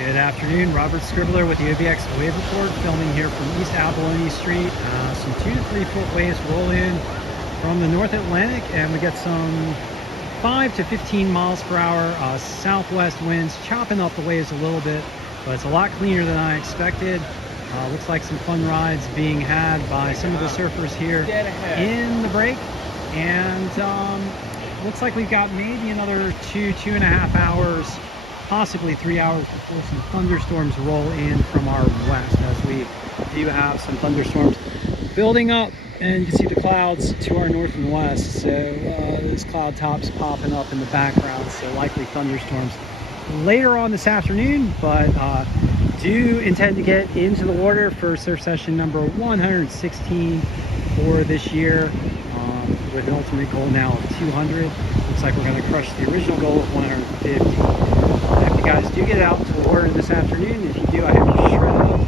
Good afternoon, Robert Scribbler with the OBX wave report, filming here from East Abalone Street. Some 2 to 3 foot waves roll in from the North Atlantic, and we get some 5 to 15 miles per hour southwest winds, chopping up the waves a little bit, but it's a lot cleaner than I expected. Looks like some fun rides being had by some of the surfers here in the break, and looks like we've got maybe another 2.5 hours, possibly 3 hours before some thunderstorms roll in from our west, as we do have some thunderstorms building up, and you can see the clouds to our north and west. So those cloud tops popping up in the background, so likely thunderstorms later on this afternoon, but do intend to get into the water for surf session number 116 for this year, with an ultimate goal now of 200. Looks like we're going to crush the original goal of 150. If you guys do get out to the water this afternoon, if you do, I have you shred up.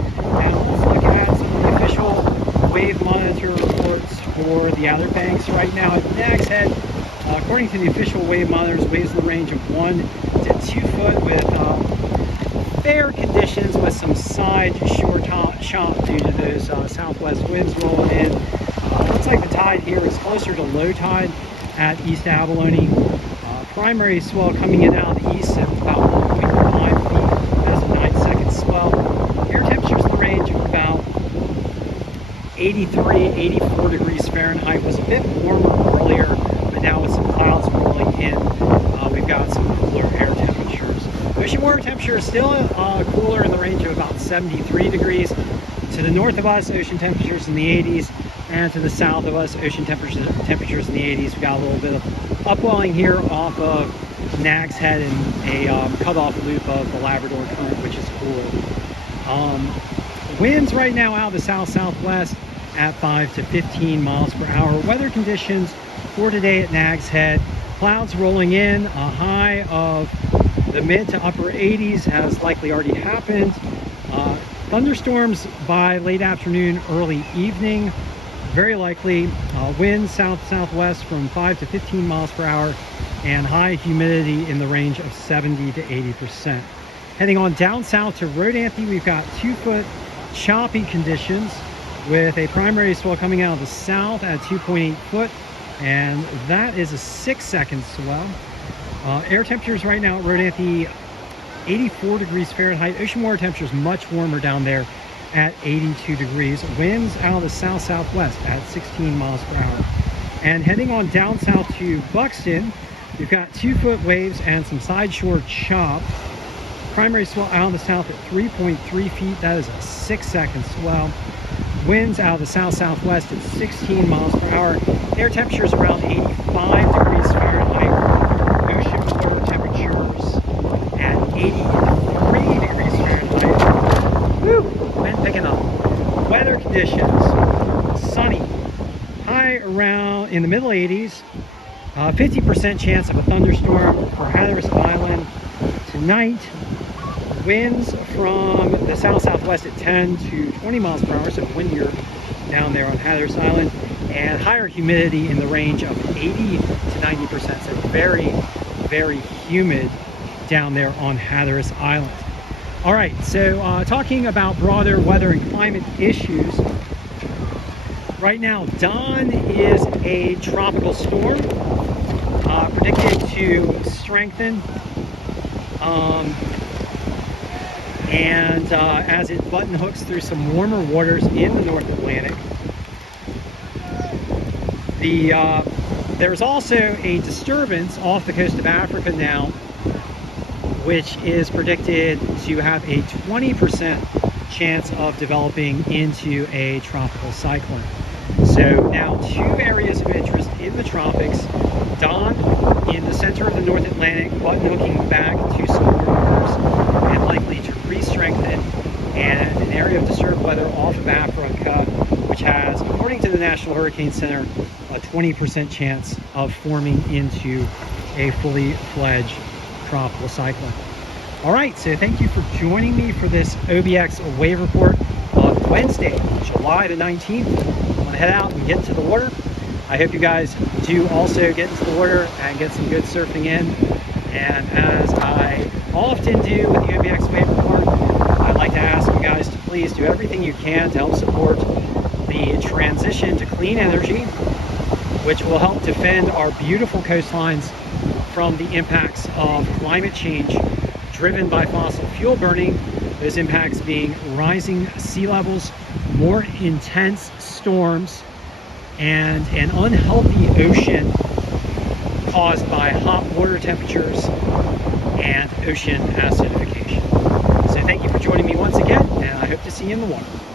And let's look at some of the official wave monitor reports for the Outer Banks right now at Nag's Head. According to the official wave monitors, waves in the range of 1 to 2 foot with fair conditions, with some side shore chop due to those southwest winds rolling in. Looks like the tide here is closer to low tide at East Abalone. Primary swell coming in out of the east at about 1.5 feet. That's a 9-second swell. Air temperatures in the range of about 83, 84 degrees Fahrenheit. Was a bit warmer earlier, but now with some clouds rolling in, we've got some cooler air temperatures. Ocean water temperature is still cooler in the range of about 73 degrees. To the north of us, ocean temperatures in the 80s, and to the south of us, ocean temperatures in the 80s. We got a little bit of upwelling here off of Nag's Head and a cutoff loop of the Labrador Current, which is cooler. Winds right now out of the south-southwest at 5 to 15 miles per hour. Weather conditions for today at Nag's Head: clouds rolling in, a high of the mid to upper 80s has likely already happened. Thunderstorms by late afternoon, early evening, very likely. Winds south-southwest from 5 to 15 miles per hour, and high humidity in the range of 70 to 80%. Heading on down south to Rodanthe, we've got 2 foot choppy conditions with a primary swell coming out of the south at 2.8 foot, and that is a 6-second swell. Air temperatures right now at Rodanthe, 84 degrees Fahrenheit. Ocean water temperatures much warmer down there at 82 degrees. Winds out of the south-southwest at 16 miles per hour. And heading on down south to Buxton, we've got 2 foot waves and some side shore chop. Primary swell out of the south at 3.3 feet. That is a 6-second swell. Winds out of the south-southwest at 16 miles per hour. Air temperatures around 85 degrees Fahrenheit. Ocean water temperatures at 83 degrees Fahrenheit. Woo! Wind picking up. Weather conditions: sunny, high around in the middle 80s. 50% chance of a thunderstorm for Hatteras Island tonight. Winds from the south-southwest at 10 to 20 miles per hour, so windier down there on Hatteras Island, and higher humidity in the range of 80 to 90%, so very, very humid down there on Hatteras Island. All right, so talking about broader weather and climate issues, right now Don is a tropical storm, predicted to strengthen, and as it button hooks through some warmer waters in the North Atlantic. There's also a disturbance off the coast of Africa now, which is predicted to have a 20% chance of developing into a tropical cyclone. So now 2 areas of interest in the tropics: Don in the center of the North Atlantic, button hooking back to some warmer waters and likely to re-strengthen, and an area of disturbed weather off of Africa, which has, according to the National Hurricane Center, a 20% chance of forming into a fully fledged tropical cyclone. All right, so thank you for joining me for this OBX wave report on Wednesday, July the 19th. I'm gonna head out and get into the water. I hope you guys do also get into the water and get some good surfing in. And as I often do with the OBX wave report, please do everything you can to help support the transition to clean energy, which will help defend our beautiful coastlines from the impacts of climate change driven by fossil fuel burning. Those impacts being rising sea levels, more intense storms, and an unhealthy ocean caused by hot water temperatures and ocean acidification. So thank you for joining me once again, and I hope to see you in the water.